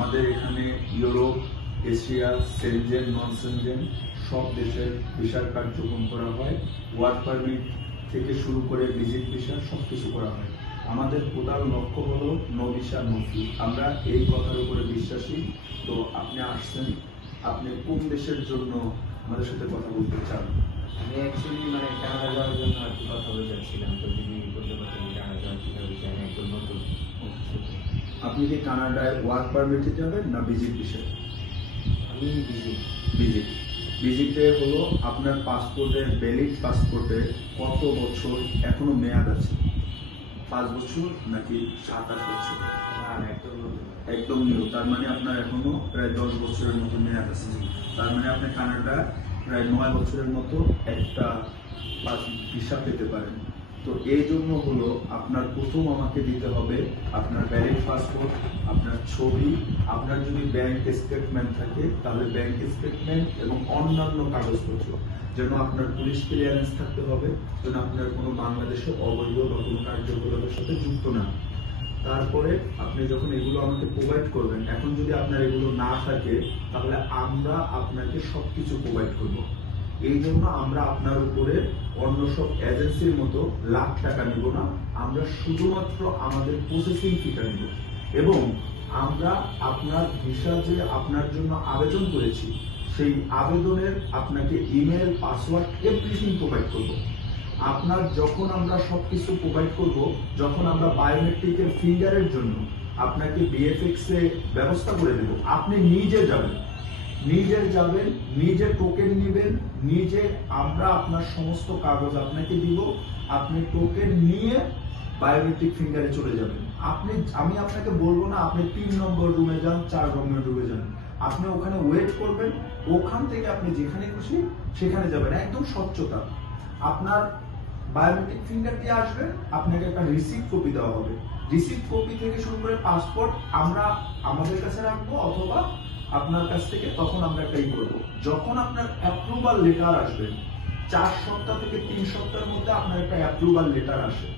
আমাদের এখানে Europe, Asia Schengen non Schengen সব দেশের ভিসার কার্যক্রম করা হয়। ওয়ার্ক পারমিট থেকে শুরু করে ভিজিট ভিসা সব কিছু করা হয়। আমাদের প্রধান লক্ষ্য হলো নো ভিসা নো আমরা এই কথার উপরে বিশ্বাসী। তো আপনি আসছেন, আপনি কোন দেশের জন্য আমাদের সাথে কথা বলতে চান? আমি অ্যাকচুয়ালি মানে কানাডা যাওয়ার জন্য আর কি কথা বলতে চাচ্ছিলাম। তো যদি আপনি কি কানাডায় ওয়ার্ক পারমিটে যাবেন না ভিজিট ভিসা আমি ভিজিট ভিজিটে হলো আপনার পাসপোর্টের ভ্যালিড পাসপোর্টে কত বছর এখনও মেয়াদ আছে? পাঁচ বছর নাকি সাত আট বছর একদম নিউ তার মানে আপনার এখনও প্রায় দশ বছরের মতো মেয়াদ আছে। তার মানে আপনি কানাডা প্রায় নয় বছরের মতো একটা ভিসা পেতে পারেন। তো এই জন্য হলো আপনার প্রথম আমাকে দিতে হবে আপনার ভ্যালিড পাসপোর্ট আপনার ছবি, আপনার যদি ব্যাংক স্টেটমেন্ট থাকে, তাহলে ব্যাংক স্টেটমেন্ট এবং অন্যান্য কাগজপত্র, যেন আপনার পুলিশ ক্লিয়ারেন্স থাকতে হবে, যেন আপনার কোনো বাংলাদেশে অবৈধ বা কোনো কার্যকলাপের সাথে যুক্ত না। তারপরে আপনি যখন এগুলো আমাকে প্রোভাইড করবেন, এখন যদি আপনার এগুলো না থাকে, তাহলে আমরা আপনাকে সবকিছু প্রোভাইড করব। এই জন্য আমরা আপনার উপরে অন্য সব এজেন্সির মতো লাখ টাকা নিব না। আমরা শুধুমাত্র আমাদের প্রসেসিং ফিটা নিব। এবং আমরা আপনার ভিসা যে আপনার জন্য আবেদন করেছি, সেই আবেদনের আপনাকে ইমেল পাসওয়ার্ড এভরিথিং প্রোভাইড করব। আপনার যখন আমরা সবকিছু প্রোভাইড করব, যখন আমরা বায়োমেট্রিকের ফিঙ্গারের জন্য আপনাকে বিএফএক্স এ ব্যবস্থা করে দেব, আপনি নিজে যাবেন। নিজে যাবেন, নিজে টোকেন নেবেন, নিজে আমরা আপনার সমস্ত কাগজ আপনাকে দিব, আপনি টোকেন নিয়ে বায়োমেট্রিক ফিঙ্গারে চলে যাবেন। আপনি, আমি আপনাকে বলব না, আপনি তিন নম্বর রুমে যান, চার নম্বর রুমে যান। আপনি ওখানে ওয়েট করবেন, ওখান থেকে আপনি যেখানে খুশি সেখানে যাবেন, একদম স্বচ্ছতা। আপনার বায়োমেট্রিক ফিঙ্গার দিয়ে আসবে, আপনাকে একটা রিসিপ্ট কপি দেওয়া হবে। রিসিপ্ট কপি থেকে শুরু করে পাসপোর্ট আমরা আমাদের কাছে রাখব, অথবা আপনার কাছ থেকে তখন আমরা একটা ই করব। যখন আপনার অ্যাপ্রুভাল লেটার আসবে, চার সপ্তাহ থেকে তিন সপ্তাহের মধ্যে আপনার একটা অ্যাপ্রুভাল লেটার আসে।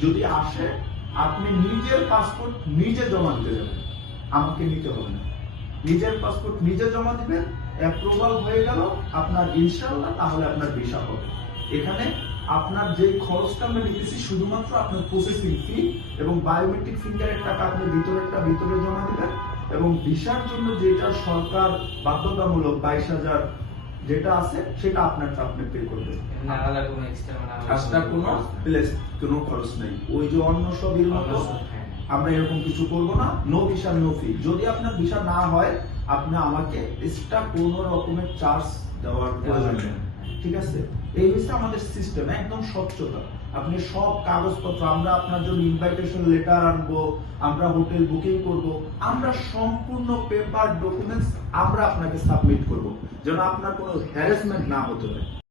যদি আসে, আপনি নিজের পাসপোর্ট নিজে জমা দিতে যাবেন। আমাকে নিতে হবে না। নিজের পাসপোর্ট নিজে জমা দিবেন অ্যাপ্রুভাল হয়ে গেল, আপনার ইনশাল্লাহ তাহলে আপনার ভিসা হবে। এখানে আপনার যে খরচটা আমরা নিতেছি শুধুমাত্র আপনার প্রসেসিং ফি এবং বায়োমেট্রিক ফিঙ্গারের টাকা আপনি ভিতরেরটা ভিতরে জমা দিবেন এবং ভিসার জন্য যেটা সরকার বাধ্যতামূলক বাইশ হাজার যেটা আছে সেটা আপনারটা আপনি পে করবেন। আলাদা কোনো প্লেস কোনো খরচ নেই। ওই যে অন্য সব মতো হ্যাঁ। আমরা এরকম কিছু করব না। নো ভিসা নো ফি যদি আপনার ভিসা না হয় আপনি আমাকে এক্সট্রা কোনো রকমের চার্জ দেওয়ার প্রয়োজন নেই। ঠিক আছে? এই হচ্ছে আমাদের সিস্টেম একদম স্বচ্ছতা। আপনি সব কাগজপত্র, আমরা আপনার জন্য ইনভাইটেশন লেটার আনব, আমরা হোটেল বুকিং করব, আমরা সম্পূর্ণ পেপার ডকুমেন্টস আমরা আপনাকে সাবমিট করব। যেন আপনার কোনো হ্যারাসমেন্ট না হতে পারে।